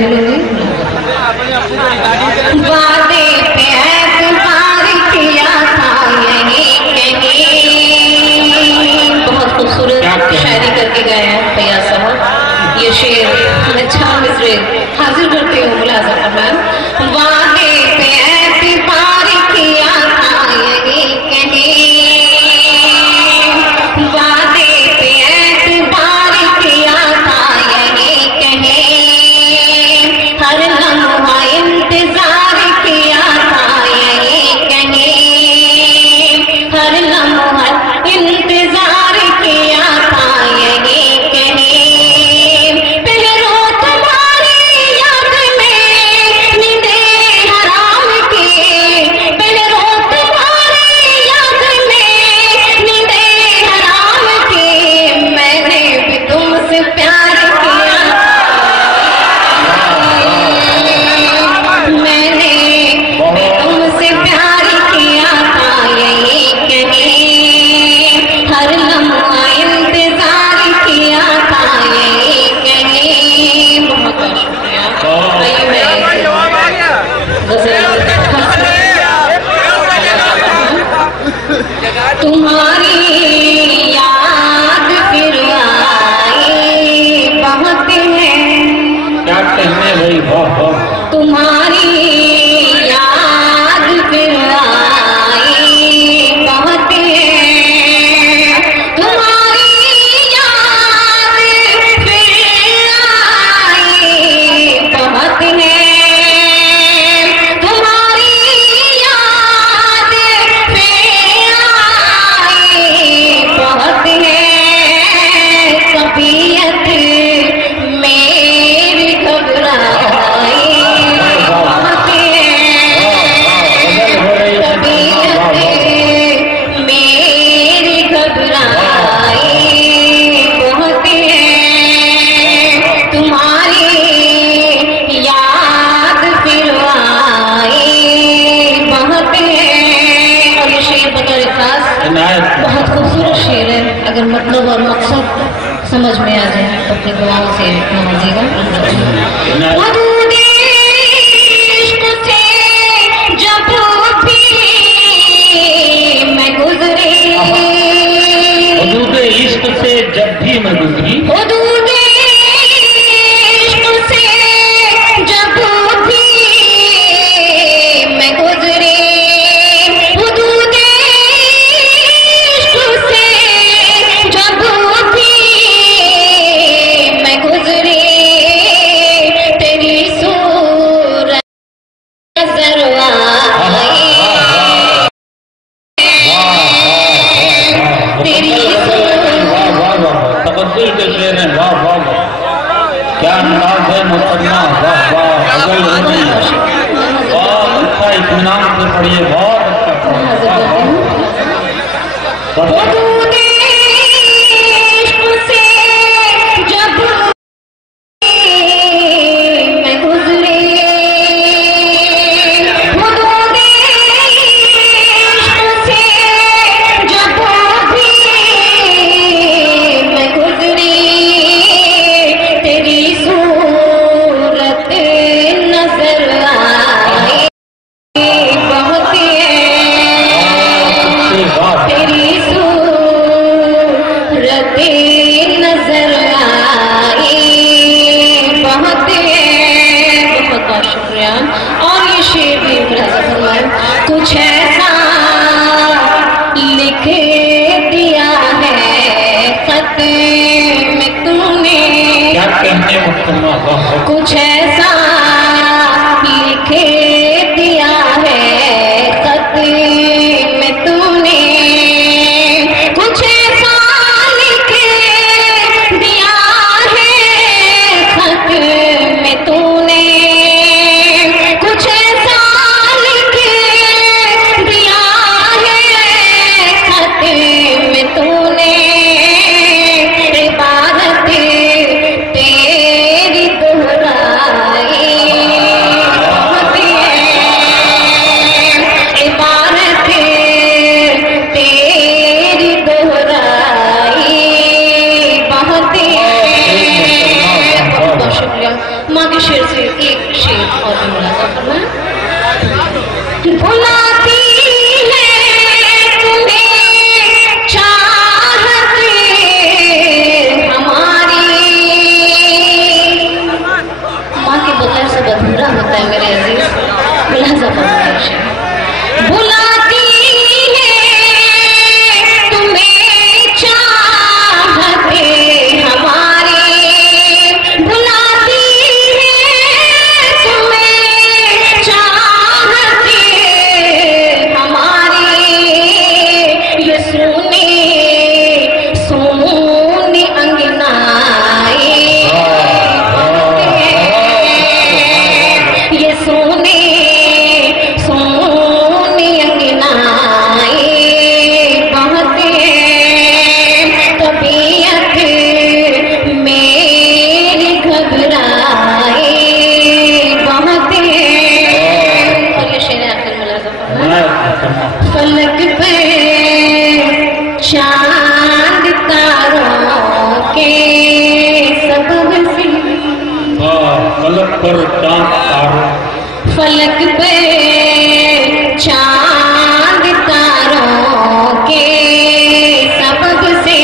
भूलूंगी। वादे पे एतबार किया था यही कहीं। बहुत खूबसूरत शायरी करके गए हैं भैया साहब। ये शेर अच्छा मिसरे हाजिर करते हो मुलाज़ा फरमान। वादे पे एतबार किया था यही कहीं, वादे पे एतबार किया था यही कहीं, हर लम्हा इंतजार किया था यही कहीं, हर लम्हा इंतजार किया था यही कहीं। पहले रो तुम्हारी याद में नींदे हराम की, पहले रो तुम्हारी याद में नींदे हराम की। मैंने भी तुमसे प्यार किया, मैंने भी तुमसे प्यार किया था यही कहीं, हर लम्हा इंतजार किया था यही कहीं। बहुत बहुत शुक्रिया। आइए मैं तुम्हारी याद फिर आई बहुत है, क्या कहने भाई, वाह वाह। तुम्हारी याद फिर आई बहुत है, तुम्हारी याद फिर आई बहुत है, तुम्हारी याद फिर आई बहुत है। तबीयत मेरी घबराई बहुत है, तबीयत मेरी घबराई बहुत है, तुम्हारी याद फिर आई बहुत है। और ये शेर बतौर खास बहुत खूबसूरत शेर है। अगर मतलब और मकसद समझ में आ जाए तो अपनी दुआओं से नवाजिएगा। हदूद इश्क से जब भी मैं गुजरी, हदूद इश्क से जब भी मैं गुजरी, हदूद इश्क से जब भी मैं गुजरी, हदूद इश्क से जब भी मैं गुजरी, तेरी सूरत नजर आई, तेरी वाह वाह वाह। तबद्दुल के शेर हैं, वाह वाह वाह। क्या अंदाज है मुसन्ना, वाह वाह। अगल नहीं, बहुत अच्छा, इत्मीनान से पढ़िए, बहुत अच्छा पढ़िए, वाह वाह। हदूद इश्क से जब मैं गुजरी, हदूद इश्क से जब भी मैं गुजरी, तेरी सूरत नजर आई बहुत है, तेरी सूरत नजर आई बहुत है। बहुत बहुत शुक्रिया। और ये शेर भी मुलाज़ा फरमाएं। कुछ ऐसा लिख दिया है खत में तूने, क्या कहने मुसन्ना, वाह वाह। कुछ ऐसा लिख दिया है खत में तूने, कुछ ऐसा लिख दिया है खत में तूने, कुछ ऐसा लिख दिया है खत में तूने, इबारत तेरी दोहराई फिर एक शेर और भी मुलाकात करना। बुलाती है तुम्हें चाहत हमारी, माँ के बगैर सब अधूरा होता है मेरे अजीज। बुलाती है तुम्हें चाहत हमारी, बुलाती है तुम्हें चाहत हमारी, ये सुने सोने अंगनाए, ये सोने फलक पे चांद तारों के सबब से, फलक पर चांद तारों, फलक पे चांद तारों के सबब से,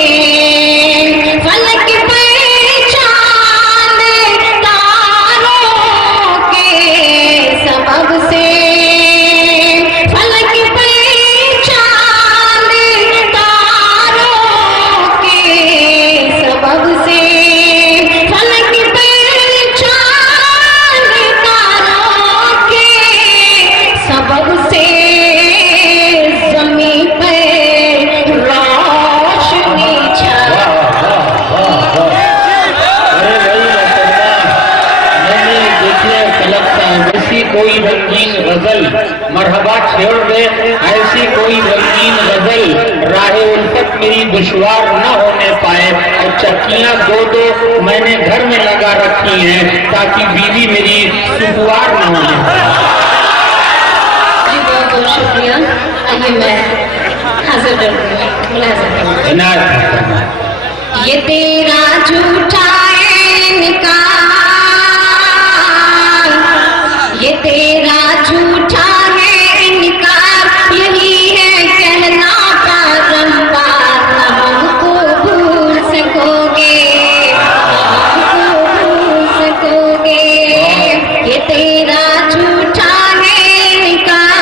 फलक पे चांद तारों के सबब से, कोई रंगीन गजल मरहबा छेड़ दे, ऐसी कोई रंगीन गजल राहे उल्फत मेरी दुश्वार न होने पाए। और चक्कियां दो दो मैंने घर में लगा रखी हैं ताकि बीवी मेरी सुखवार न होने पाए। जी बहुत बहुत शुक्रिया। आइए मैं हाजिर करती हूँ। ये तेरा झूठा इनकार, ये तेरा झूठा है इनकार, यही है कहना बारंबार, न हमको भूल सकोगे, हमको भूल सकोगे। ये तेरा झूठा है इनकार,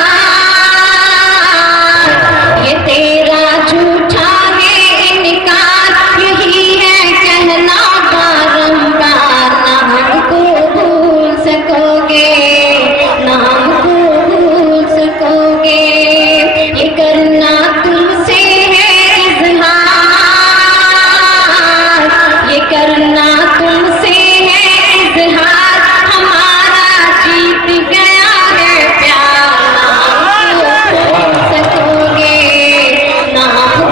ये तेरा झूठा है इनकार, यही है कहना बारंबार, न हमको भूल सकोगे, ये करना तुमसे है इज़हार, ये करना तुमसे है इज़हार, हमारा जीत गया है प्यार, ना भूल सकोगे, ना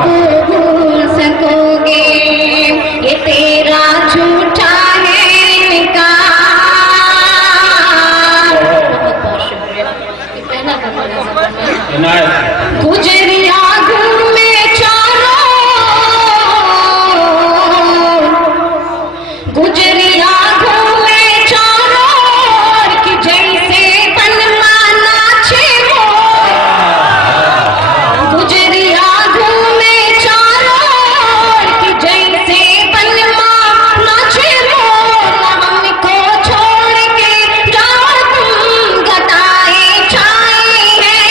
भूल सकोगे। ये तेरा झूठा है इनकार। बहुत शुक्रिया। पहला गुजरिया घूमे चारों, गुजरिया घूमे चारों कि जैसे बनमाना छे मोर, गुजरिया घूमे चारों कि जैसे बनमाना छे मोर, हमको छोड़ के जाओ तुम, घटाए छाए हैं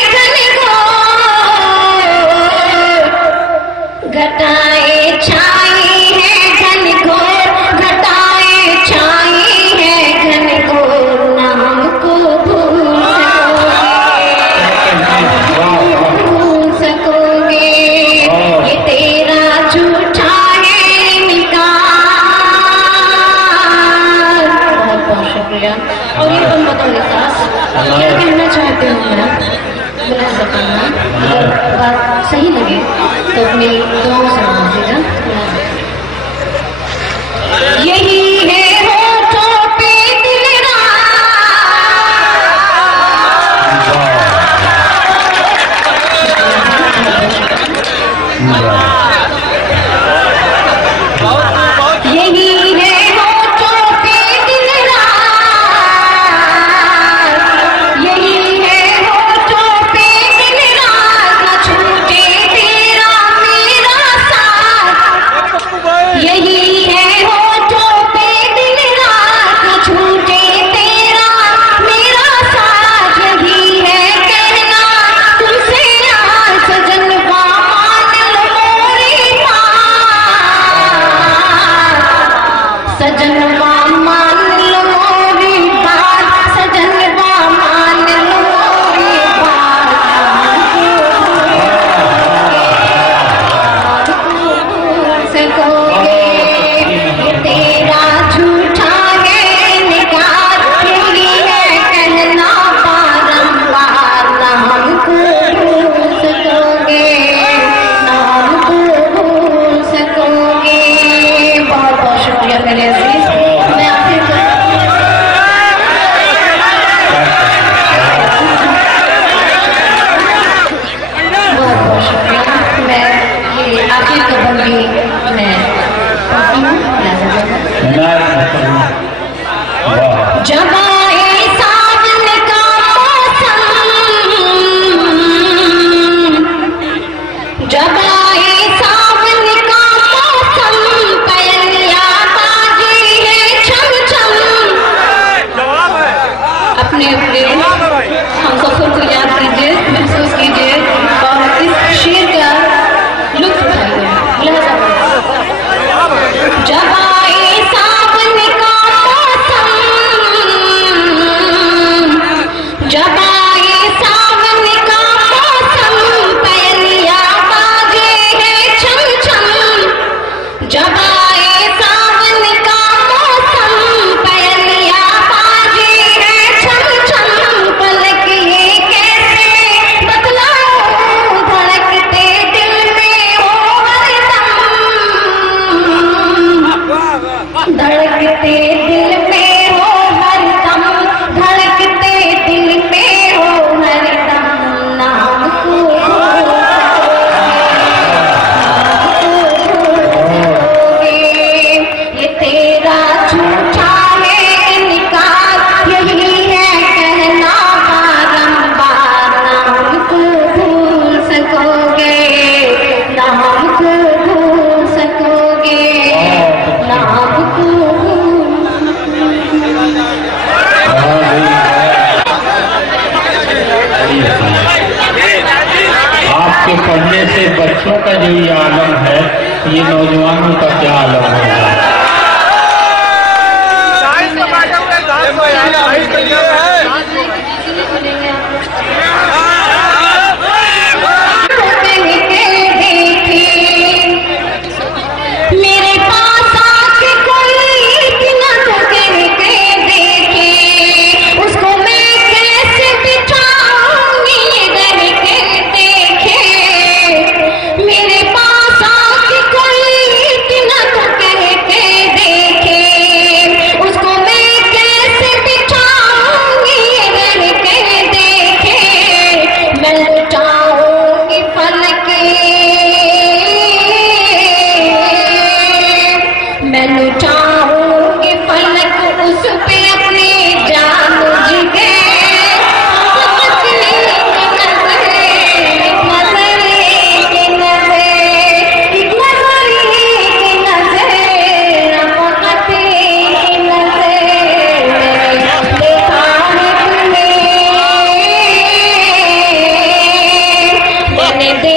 घटाए छाई है घनघोर, घटाए छाई है घनघोर, ना हमको भूल सकोगे, ये तेरा झूठा है इनकार। बहुत बहुत शुक्रिया। और ये तुम बताओगे सास क्या कहना चाहते हो? मैं बुला सकूँगा, बात सही लगे तो अपनी दुआओं से मांगिएगा। यही है होठों पे दिल यही है होठों पे दिल मैंने